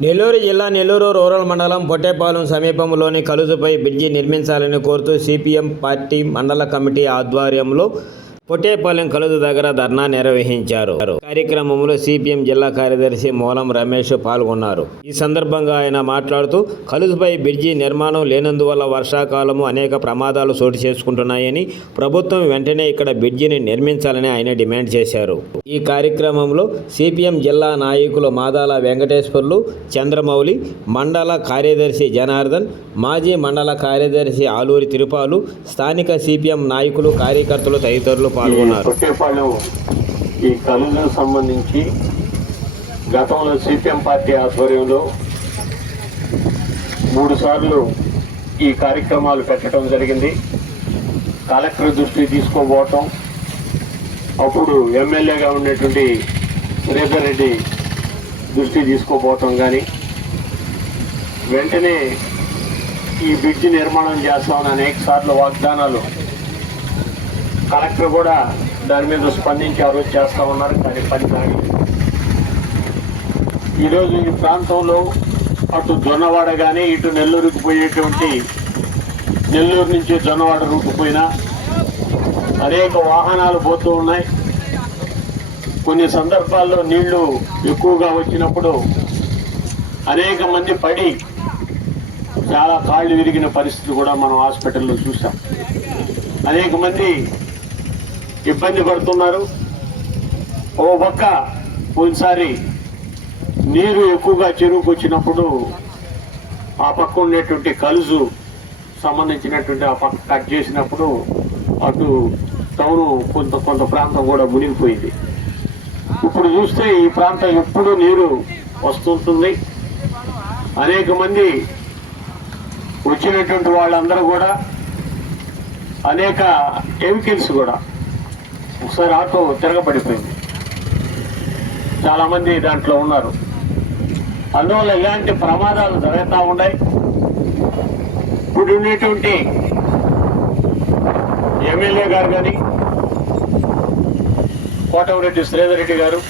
నెల్లూరు జిల్లా నెల్లూరు రూరల్ మండలం పొట్టేపాలెం సమీపంలోని కలుజుపై బ్రిడ్జి నిర్మించాలని కోరుతూ సిపిఎం పార్టీ మండల కమిటీ ఆధ్వర్యంలో పొట్టేపాలెం కలుజు దగ్గర ధర్నా నిర్వహించారు. కార్యక్రమంలో సిపిఎం జిల్లా కార్యదర్శి మూలం రమేష్ పాల్గొన్నారు. ఈ సందర్భంగా ఆయన మాట్లాడుతూ కలుజుపై బ్రిడ్జి నిర్మాణం లేనందువల్ల వర్షాకాలము అనేక ప్రమాదాలు చోటు చేసుకుంటున్నాయని ప్రభుత్వం వెంటనే ఇక్కడ బ్రిడ్జిని నిర్మించాలని ఆయన డిమాండ్ చేశారు. ఈ కార్యక్రమంలో సిపిఎం జిల్లా నాయకులు మాదాల వెంకటేశ్వర్లు చంద్రమౌళి మండల కార్యదర్శి జనార్దన్ మాజీ మండల కార్యదర్శి ఆలూరి తిరుపాలు స్థానిక సిపిఎం నాయకులు కార్యకర్తలు తదితరులు పాల్గొన్నారు. కొట్టేపాలెం ఈ కళలకు సంబంధించి గతంలో సిపిఎం పార్టీ ఆధ్వర్యంలో మూడు సార్లు ఈ కార్యక్రమాలు పెట్టడం జరిగింది. కలెక్టర్ దృష్టి తీసుకోబోవటం అప్పుడు ఎమ్మెల్యేగా ఉండేటువంటి శ్రీధర్ రెడ్డి దృష్టి తీసుకోబోవటం కానీ వెంటనే ఈ బ్రిడ్జ్ నిర్మాణం చేస్తామని అనేక సార్లు వాగ్దానాలు కలెక్టర్ కూడా దాని మీద స్పందించి ఆ రోజు చేస్తూ ఉన్నారు కానీ పని కాలేదు ఈరోజు ఈ ప్రాంతంలో అటు జొన్నవాడ కానీ ఇటు నెల్లూరుకు పోయేటువంటి నెల్లూరు నుంచి జొన్నవాడ రూట్ పోయినా అనేక వాహనాలు పోతూ ఉన్నాయి. కొన్ని సందర్భాల్లో నీళ్ళు ఎక్కువగా వచ్చినప్పుడు అనేక మంది పడి చాలా కాళ్ళు విరిగిన పరిస్థితి కూడా మనం హాస్పిటల్లో చూసాం అనేక మంది ఇబ్బంది పడుతున్నారు. ఓ పక్క పోయినసారి నీరు ఎక్కువగా చెరువుకు వచ్చినప్పుడు ఆ పక్క ఉండేటువంటి కలుసు సంబంధించినటువంటి ఆ పక్క కట్ చేసినప్పుడు అటు టౌను కొంత కొంత ప్రాంతం కూడా మునిగిపోయింది. ఇప్పుడు చూస్తే ఈ ప్రాంతం ఎప్పుడు నీరు వస్తుంటుంది. అనేక మంది వచ్చినటువంటి వాళ్ళందరూ కూడా అనేక కెమికల్స్ కూడా ఒకసారి ఆటో తిరగబడిపోయింది. చాలామంది దాంట్లో ఉన్నారు. అందువల్ల ఇలాంటి ప్రమాదాలు జరుగుతూ ఉన్నాయి. ఇప్పుడు ఉండేటువంటి ఎమ్మెల్యే గారు కానీ కోటమిరెడ్డి శ్రీధర్ రెడ్డి గారు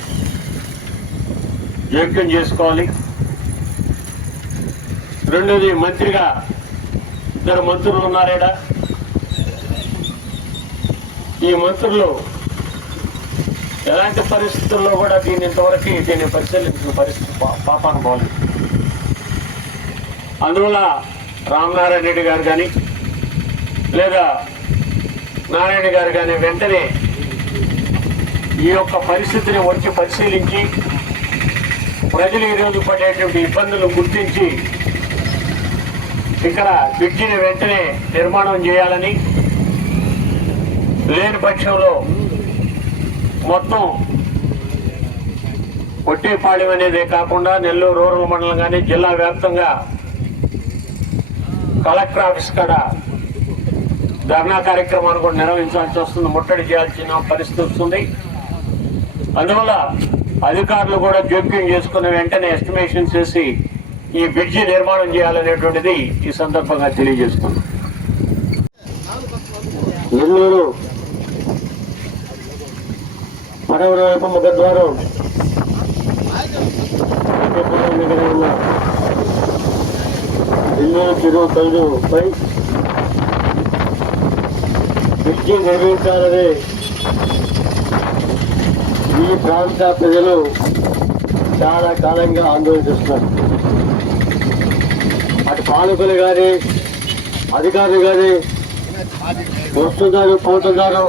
జోక్యం చేసుకోవాలి. రెండోది మంత్రిగా ఇద్దరు మంత్రులు ఉన్నారేడా? ఈ మంత్రులు ఎలాంటి పరిస్థితుల్లో కూడా దీన్ని ఇంతవరకు దీన్ని పరిశీలించిన పరిస్థితి పా- పాపాన బాగుంది అందువల్ల రామనారాయణ రెడ్డి గారు కానీ లేదా నారాయణ గారు కానీ వెంటనే ఈ యొక్క పరిస్థితిని వచ్చి పరిశీలించి ప్రజలు ఈరోజు పడేటువంటి ఇబ్బందులు గుర్తించి ఇక్కడ బ్రిడ్జిని వెంటనే నిర్మాణం చేయాలని లేని పక్షంలో మొత్తం ఒట్టేపాళెం అనేదే కాకుండా నెల్లూరు రూరల్ మండలం కానీ జిల్లా వ్యాప్తంగా కలెక్టర్ ఆఫీస్ కాడ ధర్నా కార్యక్రమాన్ని కూడా నిర్వహించాల్సి వస్తుంది. ముట్టడి చేయాల్సిన పరిస్థితి వస్తుంది. అందువల్ల అధికారులు కూడా జోక్యం చేసుకున్న వెంటనే ఎస్టిమేషన్ చేసి ఈ బ్రిడ్జి నిర్మాణం చేయాలనేటువంటిది ఈ సందర్భంగా తెలియజేస్తుంది నెల్లూరు పడవల వైపు ముఖద్వారం దగ్గర ఉన్న నెల్లూరు చెరువు కలుపై బ్రిడ్జి నిర్మించాలని ఈ ప్రాంత ప్రజలు చాలా కాలంగా ఆందోళన చేస్తున్నారు. అటు పాలకులు కానీ అధికారులు కానీ వస్తున్నారు పోతున్నారు.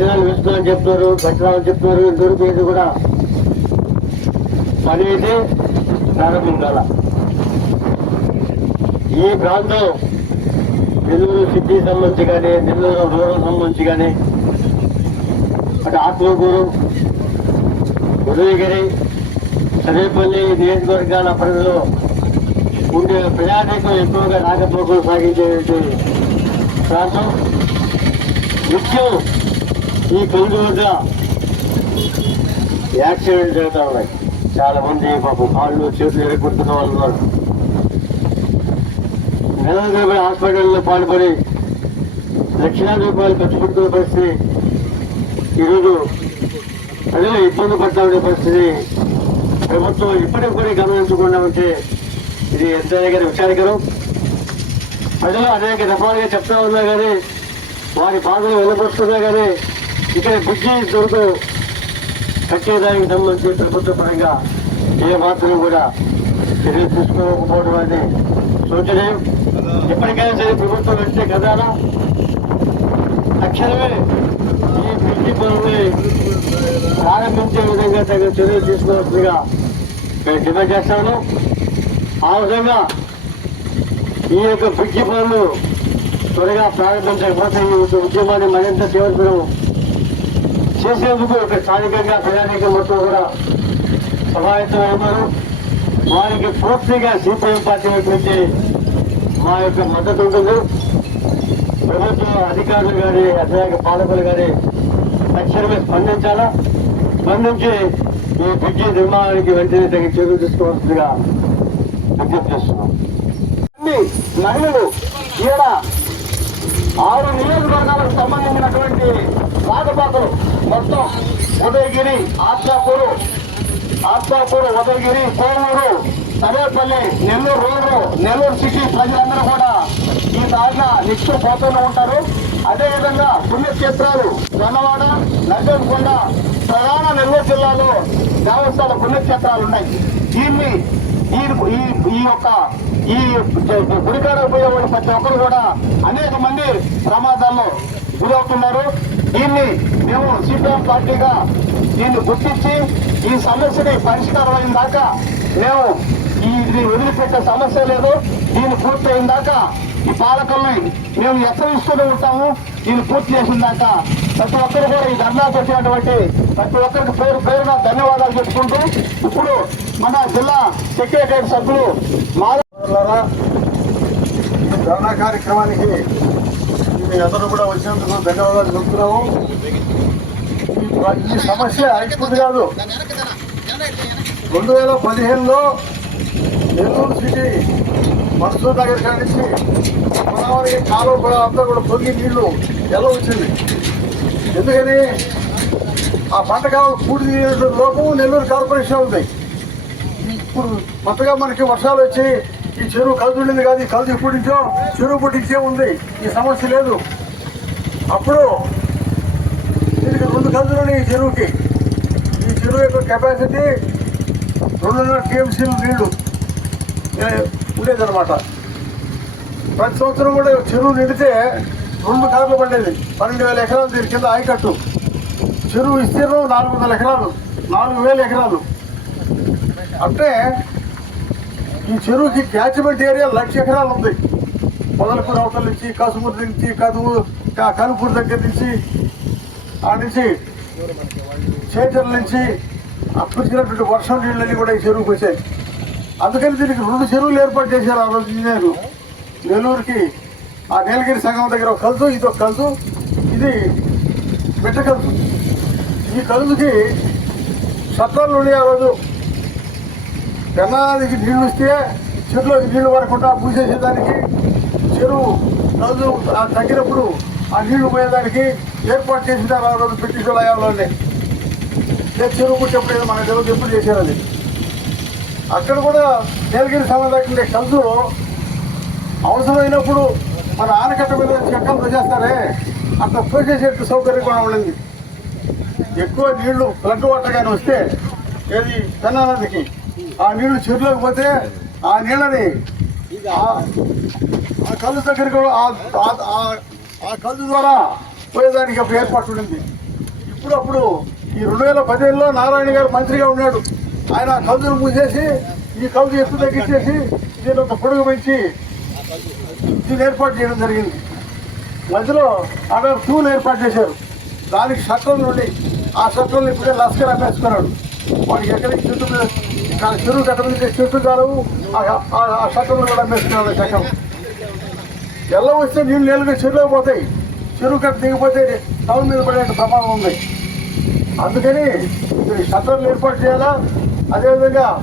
అంచనాలు వేసుకోవాలని చెప్తున్నారు కట్టడాలని చెప్తున్నారు ఇంతవరకు ఇది కూడా పని అయితే ప్రారంభం కాల. ఈ ప్రాంతం నెల్లూరు సిటీ సంబంధించి కానీ నెల్లూరు రూరల్ సంబంధించి కానీ అటు ఆత్మకూరు ఉదయగిరి సరేపల్లి నియోజకవర్గాల పరిధిలో ఉండే ప్రజానీకం ఎక్కువగా రాకపోకలు సాగించేటువంటి ప్రాంతం. ముఖ్యం ఈ కొలుగు వద్ద యాక్సిడెంట్ జరుగుతూ ఉన్నాయి చాలా మంది పాపం కాళ్ళు చేతులు ఎరగొట్టుకున్న వాళ్ళు ఉన్నారు. నెల హాస్పిటల్లో పాల్పడి లక్షలాది రూపాయలు ఖర్చు పెట్టుకునే పరిస్థితి. ఈరోజు ప్రజలు ఇబ్బంది పడతా ఉండే పరిస్థితి. ప్రభుత్వం ఇప్పటికి కూడా గమనించకుండా ఉంటే ఇది ఎంత దగ్గర విచారకరం. ప్రజలు అనేక రకాలుగా చెప్తా ఉన్నా కానీ వారి బాధలు వెళ్ళబడుతున్నా కానీ ఇక్కడ బుద్ధి దొరకు కట్టేదానికి సంబంధించి ప్రభుత్వ పరంగా ఏ మాత్రం కూడా చర్య తీసుకోకపోవడం అనేది సూచనీయం ఎప్పటికైనా సరే ప్రభుత్వం వచ్చే కదా తక్షణమే ఈ బ్రిడ్జి పనుల్ని ప్రారంభించే విధంగా తగిన చర్యలు తీసుకోవాల్సిందిగా నేను డిమాండ్ చేస్తాను. ఆ విధంగా ఈ యొక్క బ్రిడ్జి పనులు త్వరగా ప్రారంభించకపోతే ఈ ఉద్యమాన్ని మరింత తీవ్రం చేసేందుకు ఇక్కడ స్థానికంగా ప్రజానీకం మొత్తం కూడా సమాయత్తమయ్యారు వారికి పూర్తిగా సిపిఎం పార్టీ వైపు నుంచి మా యొక్క మద్దతు ఉంటుంది. ప్రభుత్వ అధికారులు కానీ అధికార పాలకులు కానీ తక్షణమే స్పందించాలా? స్పందించి ఈ బ్రిడ్జి నిర్మాణానికి వెంటనే తగిన చర్యలు తీసుకోవాల్సిందిగా విజ్ఞప్తి చేస్తున్నాం. మహిళలు ఈడ ఆరు నియోజకవర్గాలకు సంబంధించినటువంటి రాజపాతలు మొత్తం ఉదయగిరి ఆత్మాపూరు. ఆత్మాపూరు ఉదయగిరి కోవూరు సరేపల్లి నెల్లూరు రూరల్ నెల్లూరు సిటీ ప్రజలందరూ కూడా ఈ దారిన నిత్యం పోతూనే ఉంటారు. అదేవిధంగా పుణ్యక్షేత్రాలు జొన్నవాడ నర్జనకొండ ప్రధాన నెల్లూరు జిల్లాలో దేవస్థాన పుణ్యక్షేత్రాలు ఉన్నాయి. దీన్ని ఈ ఈ ఈ యొక్క ఈ గుడికాడ పోయేవాళ్ళు ప్రతి ఒక్కరు కూడా అనేక మంది ప్రమాదాల్లో గురవుతున్నారు. దీన్ని మేము సిపిఎం పార్టీగా దీన్ని గుర్తించి ఈ సమస్యని పరిష్కారం అయిన దాకా మేము ఈ ఇది వదిలిపెట్టే సమస్య లేదు. దీన్ని పూర్తి దాకా ఈ పాలకుల్ని మేము ఎత్తరిస్తూనే ఉంటాము. దీన్ని పూర్తి చేసిన దాకా ప్రతి ఒక్కరు కూడా ఈ ధర్నాకు వచ్చినటువంటి ప్రతి ఒక్కరికి పేరు పేరున ధన్యవాదాలు చెప్పుకుంటూ ఇప్పుడు మన జిల్లా సెక్రటరీ సభ్యులు మాధవ ధర్నా కార్యక్రమానికి మీ అందరూ కూడా వచ్చినందుకు ధన్యవాదాలు చెప్తున్నాము ఈ- సమస్య ఇప్పుడు కాదు. రెండు వేల పదిహేనులో నెల్లూరు సిటీ మన్సూర్ నగర్ కాడి గోదావరి కాలువ కూడా అంతా కూడా పొంగి నీళ్ళు ఎలా వచ్చింది ఎందుకని? ఆ పంట కాలం పూర్తి లోపం నెల్లూరు కార్పొరేషన్ ఉంది. ఇప్పుడు కొత్తగా మనకి వర్షాలు వచ్చి ఈ చెరువు కలుతుండింది కాదు ఈ కలుసు ఇప్పటి నుంచో చెరువు పుట్టించే ఉంది. ఈ సమస్య లేదు. అప్పుడు దీనికి రెండు కలుసులు ఈ చెరువుకి. ఈ చెరువు యొక్క కెపాసిటీ రెండున్నర టీఎంసీలు నీళ్ళు. ఉండేదన్నమాట. ప్రతి సంవత్సరం కూడా చెరువు నిండితే రెండు కార్లు పడేది. పన్నెండు వేల ఎకరాలు దీని కింద ఆయకట్టు. చెరువు విస్తీర్ణం నాలుగు వందల ఎకరాలు. నాలుగు వేల ఎకరాలు. అంటే ఈ చెరువుకి క్యాచ్మెంట్ ఏరియా లక్ష ఎకరాలు ఉంది. మొదలపూర్ అవతల నుంచి కసుమూరు నుంచి కదువు కనుపూరు దగ్గర నుంచి ఆ నుంచి చేతల నుంచి అప్పటిచ్చినటువంటి వర్షం నీళ్ళని కూడా ఈ చెరువుకి వచ్చాయి. అందుకని దీనికి రెండు చెరువులు ఏర్పాటు చేశారు ఆ రోజు ఇంజనీరు. నెల్లూరుకి ఆ నీలగిరి సంఘం దగ్గర ఒక కలుసు ఇది ఒక కలుసు ఇది బిడ్డ కలుసు ఈ కలుసుకి చట్టాలు ఉండే ఆ రోజు. పెన్నాదికి నీళ్ళు వస్తే చెరువులోకి నీళ్ళు పడకుండా పూసేసేదానికి చెరువు రోజు తగ్గినప్పుడు ఆ నీళ్ళు పోయేదానికి ఏర్పాటు చేసిన ఆ రోజు బ్రిటిష్ హయాంలోనే లేదు చెరువు కుట్టేప్పుడు ఏదో మన తెలుగు ఎప్పుడు చేశారు అది. అక్కడ కూడా నీలగిరి సమాధానం కలుసులో అవసరమైనప్పుడు మన ఆనకట్ట మీద చెక్కలు చేస్తారే అంత పోసేసేట్టు సౌకర్యం కూడా ఉండింది. ఎక్కువ నీళ్ళు ఫ్లడ్ వాటర్ కానీ వస్తే ఏది పెన్నా నదికి ఆ నీళ్ళు చెరువులోకి పోతే ఆ నీళ్ళని ఆ- ఆ కళ్ళు దగ్గరికి కూడా ఆ- కళ్ళు ద్వారా పోయేదానికి అప్పుడు ఏర్పాటు ఉండింది. ఇప్పుడు అప్పుడు ఈ రెండు వేల పదిహేనులో నారాయణ గారు మంత్రిగా ఉన్నాడు. ఆయన ఆ మూసేసి ఈ కలుదు ఎత్తు తగ్గించేసి దీని ఒక పొడుగు పెంచి దీన్ని ఏర్పాటు చేయడం జరిగింది. మధ్యలో అక్కడ టూలు ఏర్పాటు చేశారు. దానికి షట్టర్లు ఉండి ఆ షట్టర్లు ఇప్పుడే లస్కర్ అమ్మేసుకున్నాడు వాడికి ఎక్కడికి చుట్టూ చెరువు కట్ట నుంచి చుట్టూ ఆ- ఆ- కూడా అమ్మేస్తున్నారు చట్టం ఎల్ల వస్తే నీళ్ళు నేలుగా చెరువులో పోతాయి. చెరువు కట్ట దిగిపోతే టౌన్ మీద పడే ప్రమాదం ఉంది. అందుకని ఈ షట్టర్లు ఏర్పాటు చేయాలా? అదేవిధంగా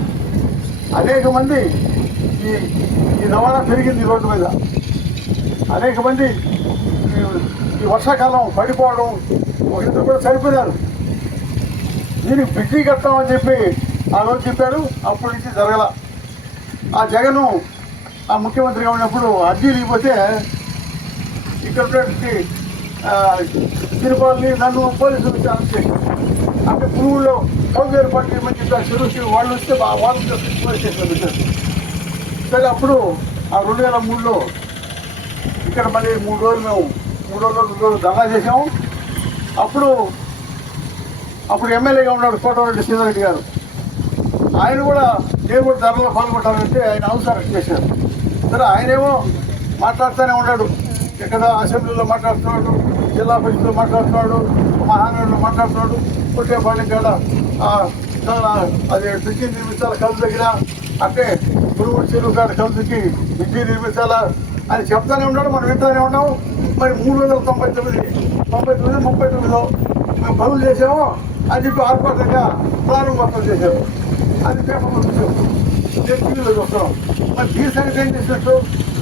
అనేక మంది ఈ ఈ రవాణా పెరిగింది రోడ్డు మీద. అనేక మంది ఈ- ఈ వర్షాకాలం పడిపోవడం ఒకరిద్దరు కూడా చనిపోయారు దీనికి బ్రిడ్జి కట్టామని చెప్పి ఆ రోజు చెప్పారు అప్పటి నుంచి జరగల. ఆ జగను ఆ ముఖ్యమంత్రిగా ఉన్నప్పుడు అర్జీలు ఇవ్వతే ఇక్కడ తిరుపతిని నన్ను పోలీసులు వచ్చి చేశారు. అంటే పురుగుల్లో కౌగేరు పట్టి మంచి చెరువు వాళ్ళు వస్తే వాళ్ళు పోలీస్ పెట్టారు సరే. అప్పుడు ఆ రెండు వేల మూడులో ఇక్కడ మళ్ళీ మూడు రోజులు మేము మూడు రోజులు రెండు రోజులు ధర్నా చేసాము అప్పుడు అప్పుడు ఎమ్మెల్యేగా ఉన్నాడు కోటరెడ్డి సీతారెడ్డి గారు. ఆయన కూడా దేవుడు ధరలో పాల్గొంటానంటే ఆయన అవసరం చేశారు. సరే ఆయనేమో మాట్లాడుతూనే ఉన్నాడు. ఇక్కడ అసెంబ్లీలో మాట్లాడుతున్నాడు జిల్లా పరిషత్లో మాట్లాడుతున్నాడు మహానగరంలో మాట్లాడుతున్నాడు. పుట్టేపాళెం కాడ అది బ్రిడ్జి నిర్మించాల కలుపు దగ్గర. అంటే గురువు చెరువు కాడ కలుపుకి బ్రిడ్జి నిర్మించాలా అని చెప్తానే ఉన్నాడు మనం వింటానే ఉన్నాము. మరి మూడు వందల తొంభై తొమ్మిది తొంభై తొమ్మిది ముప్పై తొమ్మిదిలో మేము పనులు చేసాము అని చెప్పి ఆర్పాటంగా ప్రారంభోత్సవం చేశాము చేశారు. అది పేపర్లో చూసాం నేను టీవీలో చూస్తున్నాం మరి ఈ సంగతి ఏం చేసినట్టు?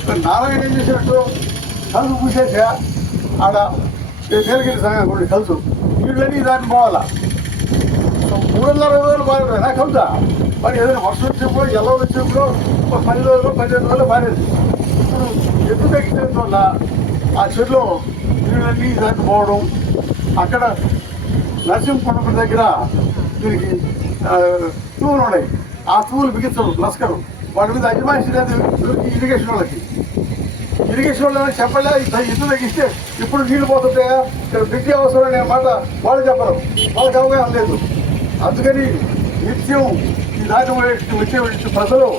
మరి నారాయణ ఏం చేసినట్టు? కలుసు పూసేస ఆడ తేలిగిరి సంగతి కూడా కలుసు. వీళ్ళని దాన్ని పోవాలా? సో మూడు రోజులు బాగా నాకు కలుదా మరి ఏదైనా వర్షం వచ్చినప్పుడు ఎలా వచ్చినప్పుడు ఒక పది రోజులు పదిహేను రోజులు మారేది. ఇప్పుడు ఎత్తు తగ్గిన వల్ల ఆ చెట్లు నీళ్ళన్నీ దాన్ని పోవడం అక్కడ నరసింహపురం దగ్గర దీనికి తూములు ఉన్నాయి. ఆ తూములు బిగించరు లస్కరు. వాటి మీద అజమాయిషి లేదు ఇరిగేషన్ వాళ్ళకి. ఇరిగేషన్ వాళ్ళు చెప్పలే? ఇల్లు తగ్గిస్తే ఇప్పుడు నీళ్ళు పోతుంటాయా? ఇక్కడ బిడ్డ అవసరం అనే మాట వాళ్ళు చెప్పరు. వాళ్ళకి అవగాహన లేదు. అందుకని నిత్యం ఈ దాటి వచ్చే ప్రజలు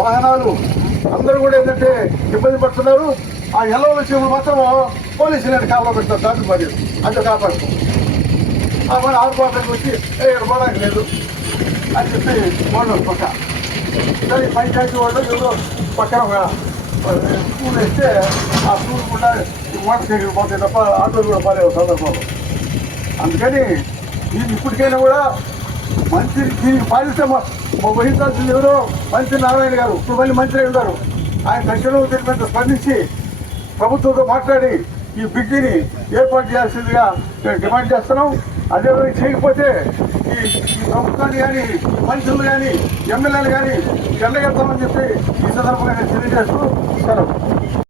వాహనాలు అందరూ కూడా ఏంటంటే ఇబ్బంది పడుతున్నారు. ఆ ఎల్లవ వచ్చేప్పుడు మాత్రం పోలీసులు కాపలా పెడతారు దాటి మరి అంత కాపాడుతాం ఆ మన ఆరుపాట్లకు వచ్చి ఏ ఇవ్వడానికి లేదు. అని చెప్పి వాళ్ళు పక్క సరే పంచాయతీ వాళ్ళు ఎవరో పక్కన స్కూల్ వేస్తే ఆ స్కూల్ కూడా మోటార్ సైకిల్ పోతే తప్ప ఆటోలు కూడా పారే సందర్భంలో అందుకని దీన్ని ఇప్పటికైనా కూడా మంత్రి దీనికి పాలిస్తే మ- వహించాల్సింది ఎవరో మంత్రి నారాయణ గారు ఇప్పుడు మళ్ళీ మంత్రి ఉన్నారు ఆయన తక్షణం దీని మీద స్పందించి ప్రభుత్వంతో మాట్లాడి ఈ బ్రిడ్జిని ఏర్పాటు చేయాల్సిందిగా మేము డిమాండ్ చేస్తున్నాం. అదేవిధంగా చేయకపోతే ఈ ఈ ప్రభుత్వాన్ని కానీ ఈ మనుషులు కానీ ఎమ్మెల్యేలు కానీ ఎండగెడతామని చెప్పి ఈ సందర్భంగా నేను తెలియజేస్తూ సెలవు.